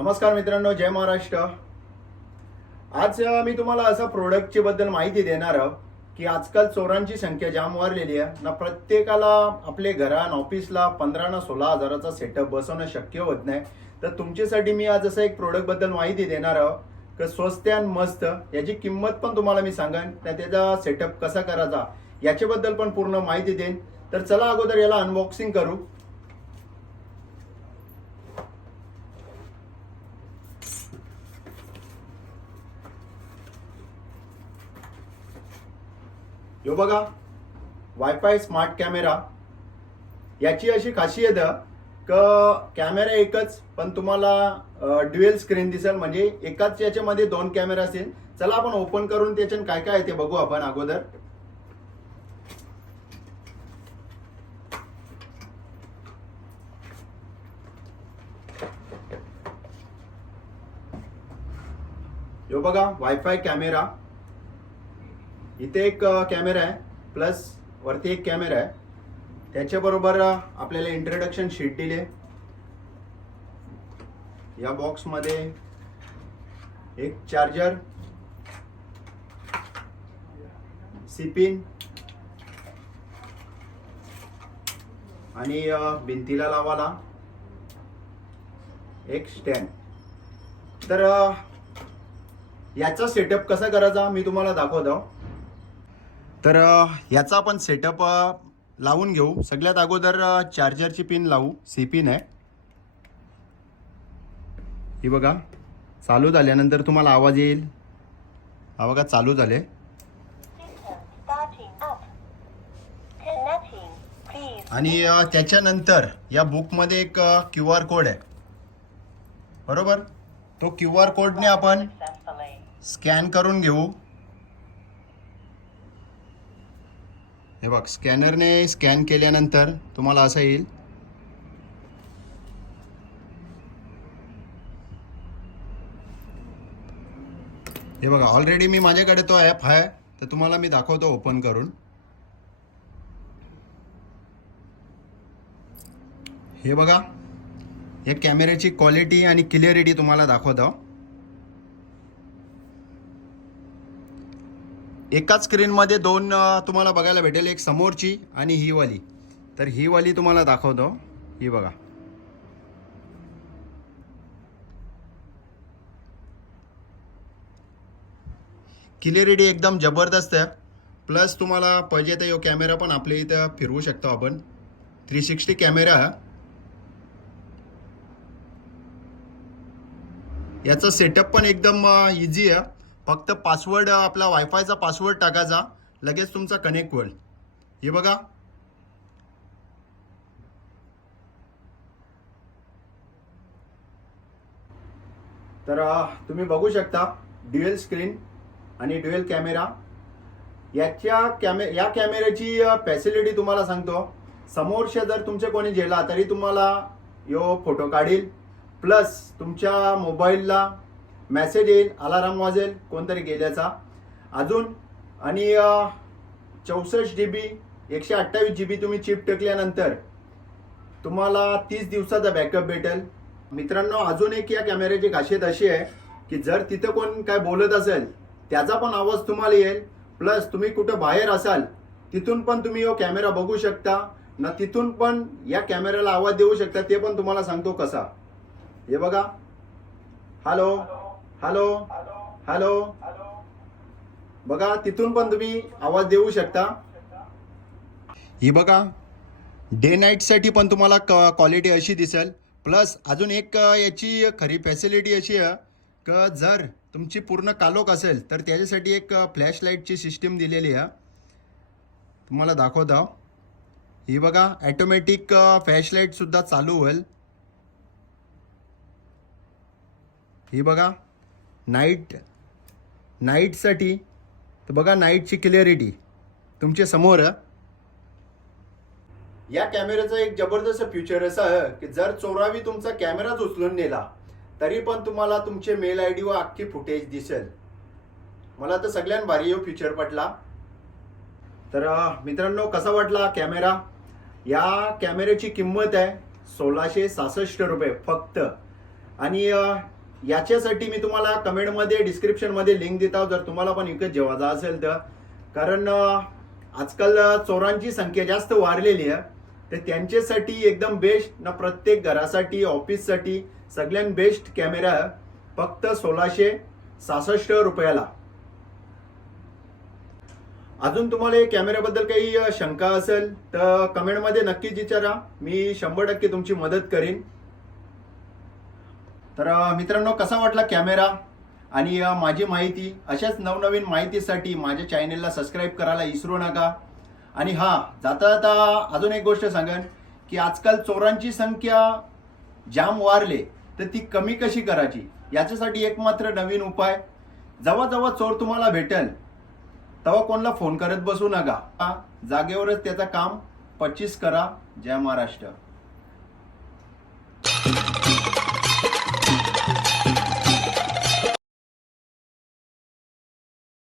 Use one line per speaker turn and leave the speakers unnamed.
नमस्कार मित्रांनो जय महाराष्ट्र. आज मी तुम्हाला असं प्रोडक्टची बद्दल माहिती देणार आहोत की आजकाल चोरांची संख्या जाम वाढलेली आहे. ना प्रत्येकाला आपले घरान ऑफिसला पंधरा ना सोळा हजाराचा सेटअप बसवणं शक्य होत नाही. तर तुमच्यासाठी मी आज असं एक प्रोडक्टबद्दल माहिती देणार आहोत की स्वस्त आणि मस्त याची किंमत पण तुम्हाला मी सांगेन त्याचा सेटअप कसा करायचा याच्याबद्दल पण पूर्ण माहिती देईन. तर चला अगोदर याला अनबॉक्सिंग करू. यो बघा वायफाय स्मार्ट कॅमेरा याची अशी खासियत क कॅमेरा एकच पण तुम्हाला ड्युएल स्क्रीन दिसेल. म्हणजे एकाच याच्यामध्ये दोन कॅमेरा असेल चला आपण ओपन करून त्याच्यात काय काय आहे ते बघू आपण अगोदर. यो बघा वायफाय कॅमेरा इथे एक कॅमेरा आहे प्लस वरती एक कॅमेरा आहे. त्याच्याबरोबर आपल्याला इंट्रोडक्शन शीट दिली आहे. या बॉक्समध्ये एक चार्जर सिपिन आणि भिंतीला लावाला एक स्टँड तर याचा सेटअप कसा करायचा मी तुम्हाला दाखवतो. तर याचा आपण सेटअप लावून घेऊ. सगळ्यात अगोदर चार्जरची पिन लावू. सी पिन आहे. ही बघा. चालू झाल्यानंतर तुम्हाला आवाज येईल. हा बघा चालू झाले. आणि त्याच्यानंतर या बुकमध्ये एक क्यू आर कोड आहे. बरोबर? तो क्यू आर कोडने आपण स्कॅन करून घेऊ. हे बघ स्कॅनरने स्कॅन केल्यानंतर तुम्हाला असं येईल. हे बघा ऑलरेडी मी माझ्याकडे तो ॲप आहे तर तुम्हाला मी दाखवतो ओपन करून. हे बघा या कॅमेऱ्याची क्वालिटी आणि क्लिअरिटी तुम्हाला दाखवतो. एकाच स्क्रीनमध्ये दोन तुम्हाला बघायला भेटेल. एक समोरची आणि ही वाली. तर ही वाली तुम्हाला दाखवतो. ही बघा. क्लिअरिटी एकदम जबरदस्त आहे. प्लस तुम्हाला पाहिजे तर यो कॅमेरा पण आपल्या इथं फिरवू शकतो आपण. थ्री सिक्स्टी कॅमेरा याचा सेटअप पण एकदम इझी आहे. फक्त पासवर्ड आपला वायफायचा पासवर्ड टाकायचा लगेच तुमचा कनेक्ट होईल. हे बघा. तर तुम्ही बघू शकता ड्युएल स्क्रीन आणि ड्युएल कॅमेरा याच्या कॅमे या कॅमेऱ्याची फॅसिलिटी तुम्हाला सांगतो. समोरच्या जर तुमचे कोणी गेला तरी तुम्हाला यो फोटो काढील. प्लस तुमच्या मोबाईलला मेसेज येईल अलाराम वाजेल कोणतरी गेल्याचा. अजून आणि चौसष्ट जी बी एकशे अठ्ठावीस जी बी तुम्ही चिप टाकल्यानंतर तुम्हाला तीस दिवसाचा बॅकअप भेटेल. मित्रांनो अजून एक या कॅमेऱ्याची खासियत अशी आहे की जर तिथं कोण काय बोलत असेल त्याचा पण आवाज तुम्हाला येईल. प्लस तुम्ही कुठं बाहेर असाल तिथून पण तुम्ही हो कॅमेरा बघू शकता. ना तिथून पण या कॅमेऱ्याला आवाज देऊ शकता ते पण तुम्हाला सांगतो कसा. हे बघा. Hello hello? हॅलो? बघा तिथून पण तुम्ही आवाज देऊ शकता. ही बघा डे नाईटसाठी पण तुम्हाला क क्वालिटी अशी दिसेल. प्लस अजून एक याची खरी फॅसिलिटी अशी आहे का जर तुमची पूर्ण कालोख असेल तर त्याच्यासाठी एक फ्लॅश लाईटची सिस्टीम दिलेली आहे. तुम्हाला दाखवता. ही बघा ॲटोमॅटिक फ्लॅश लाईटसुद्धा चालू होईल. ही बघा. नाईट नाईटसाठी तर बघा नाईटची क्लिअरिटी तुमच्यासमोर या कॅमेऱ्याचं एक जबरदस्त फ्युचर असं आहे की जर चोरावी तुमचा कॅमेराच उचलून नेला तरी पण तुम्हाला तुमचे मेल आय डी व अख्खी फुटेज दिसेल. मला तर सगळ्यां भारी हो फ्युचर पटला. तर मित्रांनो कसा वाटला कॅमेरा या कॅमेऱ्याची किंमत आहे सोळाशे सहासष्ट रुपये फक्त. आणि याच्यासाठी मी तुम्हाला कमेंटमध्ये डिस्क्रिप्शनमध्ये लिंक देत आहोत जर तुम्हाला पण विकत जेवायचा असेल तर. कारण आजकाल चोरांची संख्या जास्त वाढलेली आहे. तर त्यांच्यासाठी एकदम बेस्ट ना प्रत्येक घरासाठी ऑफिससाठी सगळ्यात बेस्ट कॅमेरा फक्त सोळाशे सहासष्ट रुपयाला. अजून तुम्हाला या कॅमेऱ्याबद्दल काही शंका असेल तर कमेंटमध्ये नक्कीच विचारा. मी शंभर टक्के तुमची मदत करीन. तर मित्रांनो कसा वाटला कॅमेरा? आणि माझी माहिती अशाच नवनवीन माहितीसाठी माझ्या चॅनेलला सबस्क्राईब करायला विसरू नका. आणि हां जाता जाता अजून एक गोष्ट सांगेन की आजकाल चोरांची संख्या जाम वारले तर ती कमी कशी करायची? याच्यासाठी एक मात्र नवीन उपाय जेव्हा जेव्हा चोर तुम्हाला भेटेल तेव्हा कोणाला फोन करत बसू नका. हा, जागेवरच त्याचं काम पच्चीस करा. जय महाराष्ट्र.